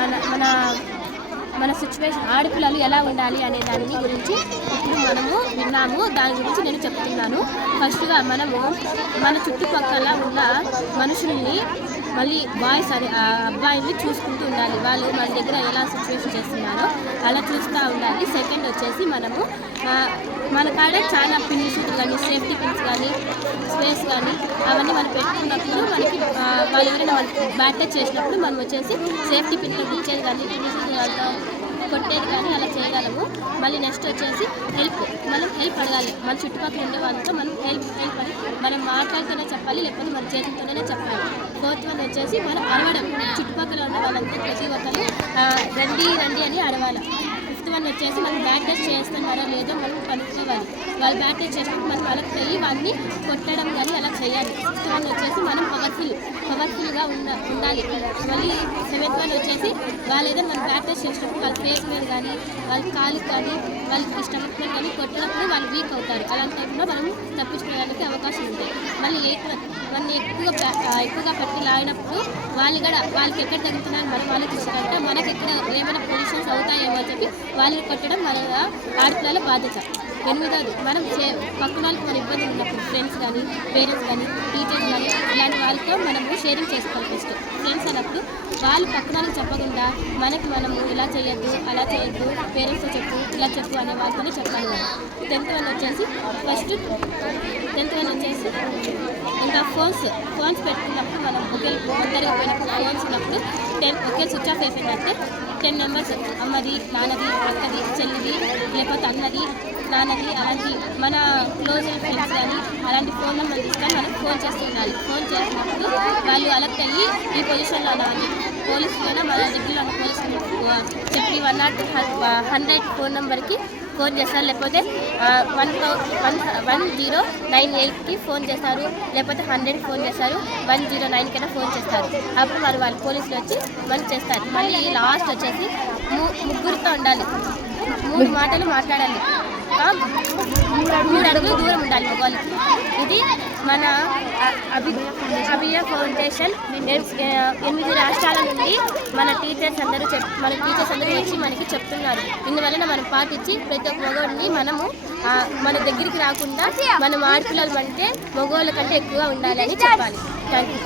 మన మన మన సిచ్యువేషన్ ఆడపిల్లలు ఎలా ఉండాలి అనే దాని గురించి ఇప్పుడు మనము విన్నాము. దాని గురించి నేను చెప్తున్నాను. ఫస్ట్గా మనము మన చుట్టుపక్కల ఉన్న మనుషుల్ని మళ్ళీ బాయ్స్ అదే అబ్బాయిని చూసుకుంటూ ఉండాలి. వాళ్ళు మన దగ్గర ఎలా సిచ్యువేషన్ చేస్తున్నారో అలా చూస్తూ ఉండాలి. సెకండ్ వచ్చేసి మనము మన కాడ చాలా పిన్స్ కానీ సేఫ్టీ పిన్స్ కానీ స్పేస్ కానీ అవన్నీ మనం పెట్టుకున్నప్పుడు మనకి వాళ్ళు ఎవరైనా వాళ్ళు బ్యాడ్ టచ్ చేసినప్పుడు మనం వచ్చేసి సేఫ్టీ పిన్లో ఇచ్చేది కానీ కొట్టేది కానీ అలా చేయగలము. మళ్ళీ నెక్స్ట్ వచ్చేసి మనం హెల్ప్ అడగాలి. మన చుట్టుపక్కల ఉండే వాళ్ళతో మనం హెల్ప్ అని మనం మాట్లాడుతూనే చెప్పాలి, లేకపోతే మన చేతులతోనే చెప్పాలి. ఫోర్త్ వన్ వచ్చేసి మనం అరవడం. చుట్టుపక్కల ఉన్న వాళ్ళంతా ప్రతి ఒక్కరు రండి అని అరవాలి. ఫిఫ్త్ వన్ వచ్చేసి మనం బ్యాడ్ టచ్ చేస్తున్నారో లేదో మనం కనుక్కోవాలి. వాళ్ళు బ్యాడ్ టచ్ చేసినప్పుడు మనం వాళ్ళకి వెళ్ళి వాళ్ళని కొట్టడం కానీ అలా చేయాలి. సిక్స్త్ వన్ వచ్చేసి మనం పవర్ఫుల్గా ఉండాలి. మళ్ళీ సెవెంత్ వన్ వచ్చేసి వాళ్ళు ఏదైనా మనం బ్యాడ్ టచ్ చేసినప్పుడు వాళ్ళ ఫేస్ మీద కానీ వాళ్ళ కాలుకి కానీ వాళ్ళకి స్టమక్ మీద కానీ కొట్టినప్పుడు వాళ్ళు వీక్ అవుతారు. అలాంటి టైంలో మనం తప్పించుకోవడానికి అవకాశం ఉంటుంది. మళ్ళీ మనల్ని ఎక్కువగా పట్టి లాగినప్పుడు వాళ్ళకి ఎక్కడ తగ్గుతున్నారని మనం ఆలోచించాలంటే మనకి ఎక్కడ ఏమైనా పొజిషన్స్ అవుతాయేమో అని చెప్పి వాళ్ళని కొట్టడం మన ఆడపిల్లల బాధ్యత. ఎనిమిదవది మనం పక్కన వాళ్ళకి మన ఇబ్బంది ఉన్నప్పుడు ఫ్రెండ్స్ కానీ పేరెంట్స్ కానీ టీచర్స్ కానీ ఇలాంటి వాళ్ళతో మనము షేరింగ్ చేసుకోవాలి. ఫస్ట్ ఫ్రెండ్స్ అన్నప్పుడు వాళ్ళు పక్కన వాళ్ళకి చెప్పకుండా మనము ఇలా చేయొద్దు అలా చేయొద్దు, పేరెంట్స్తో చెప్పు ఇలా చెప్పు అనే వాళ్ళతోనే చెప్పాలి. మనం 10th వన్ వచ్చేసి ఇంకా ఫోన్స్ పెట్టుకున్నప్పుడు మనం ఒంటరిగా పోయినప్పుడు ఫోన్స్ ఉన్నప్పుడు ఒకే స్విచ్ ఆఫ్ అయిపోయిందంటే 10 మెంబర్స్ అమ్మది, నాన్నది, అక్కది, చెల్లిది, లేకపోతే అన్నది, నాన్నది అలాంటి మన క్లోజ్ ఫ్రెండ్స్ కానీ అలాంటి ఫోన్ నెంబర్ తీసుకొని మనం ఫోన్ చేస్తూ ఉండాలి. ఫోన్ చేసినప్పుడు వాళ్ళు అలర్ట్ అయ్యి ఈ పొజిషన్లో అని పోలీసులైనా మన దగ్గరలో ఉన్న పోలీసులు చెప్పి 100 ఫోన్ నెంబర్కి ఫోన్ చేస్తారు, లేకపోతే 1098కి ఫోన్ చేస్తారు, లేకపోతే 100కి ఫోన్ చేస్తారు, 109కైనా ఫోన్ చేస్తారు. అప్పుడు వాళ్ళు పోలీసులు వచ్చి మనం చేస్తారు. మళ్ళీ లాస్ట్ వచ్చేసి ముగ్గురితో ఉండాలి, 3 మాటలు మాట్లాడాలి, 3 అడుగులు దూరం ఉండాలి మగవాళ్ళకి. ఇది మన అభియ ఫౌండేషన్ 8 రాష్ట్రాల నుండి మన టీచర్స్ అందరూ వచ్చి మనకి చెప్తున్నారు. ఇందువలన మనం పాటించి ప్రతి ఒక్క మగవాడిని మనము మన దగ్గరికి రాకుండా మనం ఆడపిల్లలు అంటే మగవాళ్ళ కంటే ఎక్కువగా ఉండాలి అని చెప్పాలి. Thank you.